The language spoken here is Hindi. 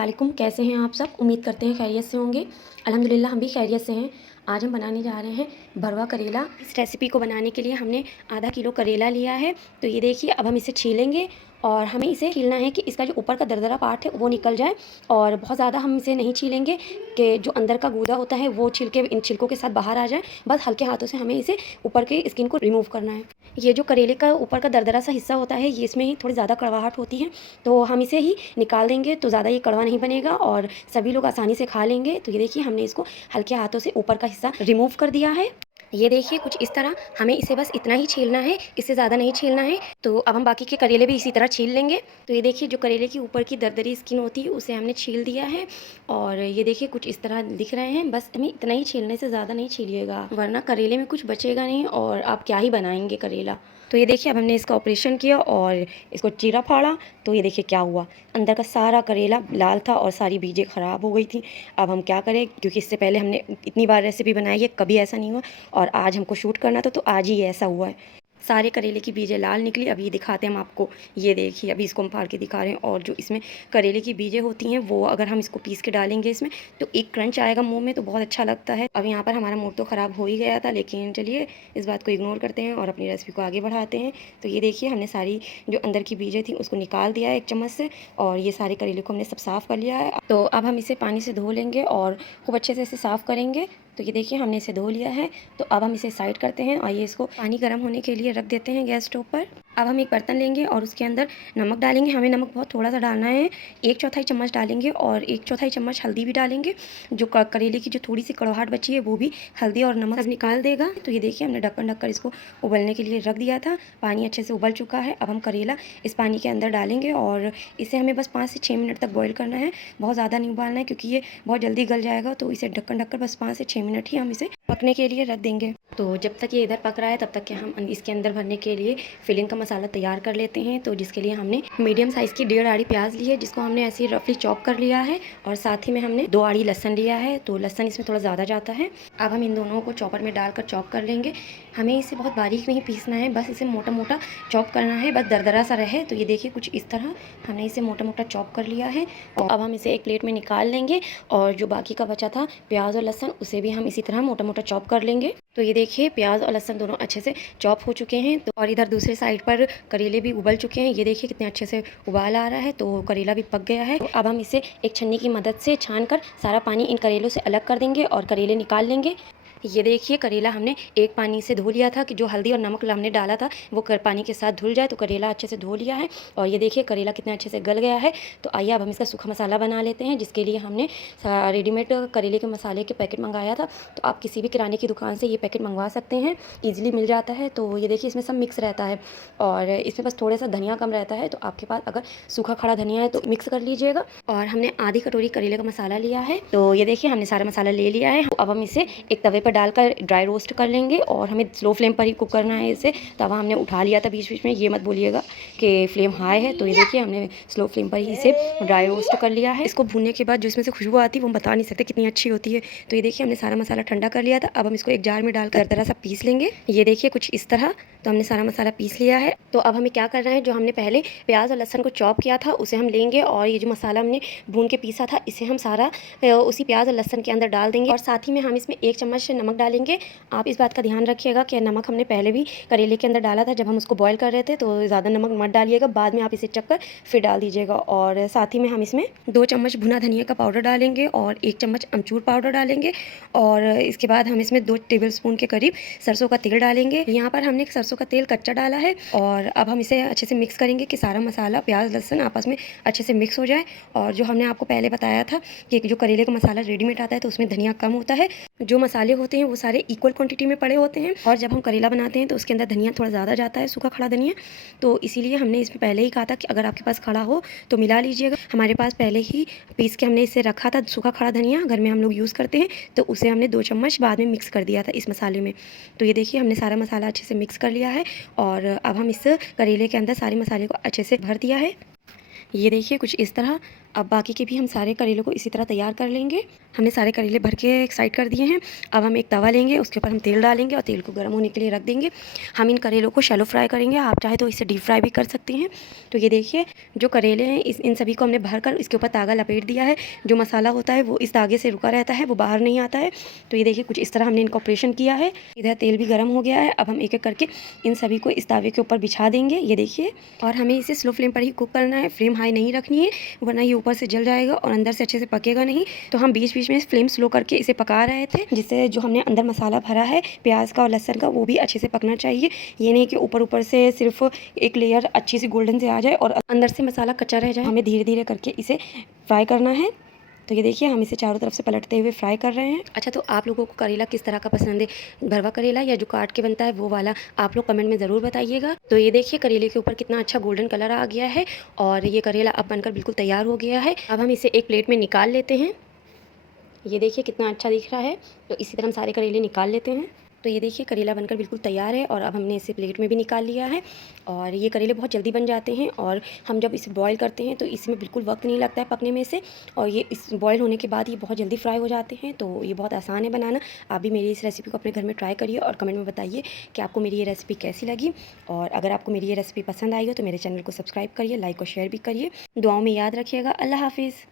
अस्सलाम वालेकुम। कैसे हैं आप सब? उम्मीद करते हैं खैरियत से होंगे। अल्हम्दुलिल्लाह हम भी खैरियत से हैं। आज हम बनाने जा रहे हैं भरवा करेला। इस रेसिपी को बनाने के लिए हमने आधा किलो करेला लिया है। तो ये देखिए, अब हम इसे छीलेंगे और हमें इसे छीलना है कि इसका जो ऊपर का दरदरा पार्ट है वो निकल जाए। और बहुत ज़्यादा हम इसे नहीं छीलेंगे कि जो अंदर का गूदा होता है वो छिलके इन छिलकों के साथ बाहर आ जाए। बस हल्के हाथों से हमें इसे ऊपर के स्किन को रिमूव करना है। ये जो करेले का ऊपर का दरदरा सा हिस्सा होता है, ये इसमें ही थोड़ी ज़्यादा कड़वाहट होती है, तो हम इसे ही निकाल देंगे तो ज़्यादा ये कड़वा नहीं बनेगा और सभी लोग आसानी से खा लेंगे। तो ये देखिए, हमने इसको हल्के हाथों से ऊपर का हिस्सा रिमूव कर दिया है। ये देखिए कुछ इस तरह, हमें इसे बस इतना ही छीलना है, इससे ज़्यादा नहीं छीलना है। तो अब हम बाकी के करेले भी इसी तरह छील लेंगे। तो ये देखिए, जो करेले की ऊपर की दरदरी स्किन होती है उसे हमने छील दिया है और ये देखिए कुछ इस तरह दिख रहे हैं। बस हमें इतना ही छीलने से ज़्यादा नहीं छीलिएगा, वरना करेले में कुछ बचेगा नहीं और आप क्या ही बनाएंगे करेला। तो ये देखिए, अब हमने इसका ऑपरेशन किया और इसको चीरा फाड़ा। तो ये देखिए क्या हुआ, अंदर का सारा करेला लाल था और सारी बीजें ख़राब हो गई थी। अब हम क्या करें, क्योंकि इससे पहले हमने इतनी बार रेसिपी बनाई है, कभी ऐसा नहीं हुआ और आज हमको शूट करना था तो आज ही ऐसा हुआ है। सारे करेले की बीजें लाल निकली। अभी ये दिखाते हैं हम आपको। ये देखिए, अभी इसको हम फाड़ के दिखा रहे हैं और जो इसमें करेले की बीजें होती हैं वो अगर हम इसको पीस के डालेंगे इसमें तो एक क्रंच आएगा मुंह में, तो बहुत अच्छा लगता है। अब यहाँ पर हमारा मूड तो ख़राब हो ही गया था, लेकिन चलिए इस बात को इग्नोर करते हैं और अपनी रेसिपी को आगे बढ़ाते हैं। तो ये देखिए, हमने सारी जो अंदर की बीजें थी उसको निकाल दिया है एक चम्मच से और ये सारे करेले को हमने सब साफ़ कर लिया है। तो अब हम इसे पानी से धो लेंगे और खूब अच्छे से इसे साफ़ करेंगे। तो ये देखिए, हमने इसे धो लिया है। तो अब हम इसे साइड करते हैं और ये इसको पानी गर्म होने के लिए रख देते हैं गैस स्टोव पर। अब हम एक बर्तन लेंगे और उसके अंदर नमक डालेंगे। हमें नमक बहुत थोड़ा सा डालना है, 1/4 चम्मच डालेंगे और 1/4 चम्मच हल्दी भी डालेंगे। जो करेले की जो थोड़ी सी कड़वाहट बची है वो भी हल्दी और नमक निकाल देगा। तो ये देखिए, हमने ढक्कन ढककर इसको उबलने के लिए रख दिया था। पानी अच्छे से उबल चुका है। अब हम करेला इस पानी के अंदर डालेंगे और इसे हमें बस 5 से 6 मिनट तक बॉईल करना है। बहुत ज़्यादा नहीं उबालना है क्योंकि ये बहुत जल्दी गल जाएगा। तो इसे ढक्कन ढककर बस 5 से 6 मिनट ही हम इसे पकने के लिए रख देंगे। तो जब तक ये इधर पक रहा है तब तक के हम इसके अंदर भरने के लिए फिलिंग का मसाला तैयार कर लेते हैं। तो जिसके लिए हमने मीडियम साइज़ की 1.5 आड़ी प्याज ली है, जिसको हमने ऐसे ही रफली चॉप कर लिया है और साथ ही में हमने 2 आड़ी लहसन लिया है। तो लहसन इसमें थोड़ा ज़्यादा जाता है। अब हम इन दोनों को चॉपर में डालकर चॉप कर लेंगे। हमें इसे बहुत बारीक नहीं पीसना है, बस इसे मोटा मोटा चॉप करना है, बस दरदरा सा रहे। तो ये देखिए, कुछ इस तरह हमने इसे मोटा मोटा चॉप कर लिया है और अब हम इसे एक प्लेट में निकाल लेंगे और जो बाकी का बचा था प्याज और लहसन उसे भी हम इसी तरह मोटा मोटा चॉप कर लेंगे। तो ये देखिए, प्याज और लहसन दोनों अच्छे से चॉप हो चुके हैं। तो और इधर दूसरे साइड पर करेले भी उबल चुके हैं। ये देखिए कितने अच्छे से उबाल आ रहा है, तो करेला भी पक गया है। तो अब हम इसे एक छन्नी की मदद से छान कर सारा पानी इन करेलों से अलग कर देंगे और करेले निकाल लेंगे। ये देखिए, करेला हमने एक पानी से धो लिया था कि जो हल्दी और नमक हमने डाला था वो पानी के साथ धुल जाए। तो करेला अच्छे से धो लिया है और ये देखिए करेला कितना अच्छे से गल गया है। तो आइए अब हम इसका सूखा मसाला बना लेते हैं, जिसके लिए हमने रेडीमेड करेले के मसाले के पैकेट मंगाया था। तो आप किसी भी किराने की दुकान से ये पैकेट मंगवा सकते हैं, ईजिली मिल जाता है। तो ये देखिए, इसमें सब मिक्स रहता है और इसमें बस थोड़ा सा धनिया कम रहता है। तो आपके पास अगर सूखा खड़ा धनिया है तो मिक्स कर लीजिएगा। और हमने आधी कटोरी करेले का मसाला लिया है। तो ये देखिए, हमने सारा मसाला ले लिया है। अब हम इसे एक तवे पर डालकर ड्राई रोस्ट कर लेंगे और हमें स्लो फ्लेम पर ही कुक करना है इसे। तवा हमने उठा लिया था बीच बीच में, ये मत बोलिएगा कि फ्लेम हाई है। तो ये देखिए, हमने स्लो फ्लेम पर ही इसे ड्राई रोस्ट कर लिया है। इसको भूनने के बाद जो इसमें से खुशबू आती है वो हम बता नहीं सकते कितनी अच्छी होती है। तो ये देखिए, हमने सारा मसाला ठंडा कर लिया था। अब हम इसको एक जार में डालकर तरह सा पीस लेंगे। ये देखिए कुछ इस तरह। तो हमने सारा मसाला पीस लिया है। तो अब हमें क्या करना है, जो हमने पहले प्याज और लहसन को चॉप किया था उसे हम लेंगे और ये जो मसाला हमने भून के पीसा था इसे हम सारा उसी प्याज और लहसन के अंदर डाल देंगे और साथ ही में हम इसमें 1 चम्मच नमक डालेंगे। आप इस बात का ध्यान रखिएगा कि नमक हमने पहले भी करेले के अंदर डाला था जब हम उसको बॉईल कर रहे थे, तो ज़्यादा नमक मत डालिएगा, बाद में आप इसे चख कर फिर डाल दीजिएगा। और साथ ही में हम इसमें 2 चम्मच भुना धनिया का पाउडर डालेंगे और 1 चम्मच अमचूर पाउडर डालेंगे और इसके बाद हम इसमें 2 टेबलस्पून के करीब सरसों का तेल डालेंगे। यहाँ पर हमने सरसों का तेल कच्चा डाला है और अब हम इसे अच्छे से मिक्स करेंगे कि सारा मसाला प्याज लहसुन आपस में अच्छे से मिक्स हो जाए। और जो हमने आपको पहले बताया था कि जो करेले का मसाला रेडीमेड आता है तो उसमें धनिया कम होता है, जो मसाले होते हैं वो सारे इक्वल क्वांटिटी में पड़े होते हैं और जब हम करेला बनाते हैं तो उसके अंदर धनिया थोड़ा ज़्यादा जाता है, सूखा खड़ा धनिया। तो इसीलिए हमने इसमें पहले ही कहा था कि अगर आपके पास खड़ा हो तो मिला लीजिएगा। हमारे पास पहले ही पीस के हमने इसे रखा था, सूखा खड़ा धनिया घर में हम लोग यूज़ करते हैं, तो उसे हमने 2 चम्मच बाद में मिक्स कर दिया था इस मसाले में। तो ये देखिए, हमने सारा मसाला अच्छे से मिक्स कर लिया है और अब हम इस करेले के अंदर सारे मसाले को अच्छे से भर दिया है। ये देखिए कुछ इस तरह। अब बाकी के भी हम सारे करेलों को इसी तरह तैयार कर लेंगे। हमने सारे करेले भर के एक साइड कर दिए हैं। अब हम एक तवा लेंगे, उसके ऊपर हम तेल डालेंगे और तेल को गर्म होने के लिए रख देंगे। हम इन करेलों को शैलो फ्राई करेंगे, आप चाहे तो इसे डीप फ्राई भी कर सकते हैं। तो ये देखिए जो करेले हैं इन सभी को हमने भर कर इसके ऊपर तागा लपेट दिया है। जो मसाला होता है वो इस तागे से रुका रहता है, वो बाहर नहीं आता है। तो ये देखिए कुछ इस तरह हमने इनका ऑपरेशन किया है। इधर तेल भी गर्म हो गया है। अब हम एक एक करके इन सभी को इस तावे के ऊपर बिछा देंगे, ये देखिए। और हमें इसे स्लो फ्लेम पर ही कुक करना है, फ्लेम हाई नहीं रखनी है, वरना ये ऊपर से जल जाएगा और अंदर से अच्छे से पकेगा नहीं। तो हम बीच बीच में फ्लेम स्लो करके इसे पका रहे थे, जिससे जो हमने अंदर मसाला भरा है प्याज का और लहसुन का वो भी अच्छे से पकना चाहिए। ये नहीं कि ऊपर ऊपर से सिर्फ एक लेयर अच्छी सी गोल्डन से आ जाए और अंदर से मसाला कच्चा रह जाए। हमें धीरे धीरे करके इसे फ्राई करना है। तो ये देखिए हम इसे चारों तरफ से पलटते हुए फ्राई कर रहे हैं। अच्छा, तो आप लोगों को करेला किस तरह का पसंद है, भरवा करेला या जो काट के बनता है वो वाला, आप लोग कमेंट में ज़रूर बताइएगा। तो ये देखिए करेले के ऊपर कितना अच्छा गोल्डन कलर आ गया है और ये करेला अब बनकर बिल्कुल तैयार हो गया है। अब हम इसे एक प्लेट में निकाल लेते हैं। ये देखिए कितना अच्छा दिख रहा है। तो इसी तरह हम सारे करेले निकाल लेते हैं। तो ये देखिए करेला बनकर बिल्कुल तैयार है और अब हमने इसे प्लेट में भी निकाल लिया है। और ये करेले बहुत जल्दी बन जाते हैं और हम जब इसे बॉईल करते हैं तो इसमें बिल्कुल वक्त नहीं लगता है पकने में से, और ये इस बॉईल होने के बाद ये बहुत जल्दी फ्राई हो जाते हैं। तो ये बहुत आसान है बनाना। आप भी मेरी इस रेसिपी को अपने घर में ट्राई करिए और कमेंट में बताइए कि आपको मेरी ये रेसिपी कैसी लगी। और अगर आपको मेरी ये रेसिपी पसंद आई हो तो मेरे चैनल को सब्सक्राइब करिए, लाइक और शेयर भी करिए। दुआओं में याद रखिएगा। अल्लाह हाफिज़।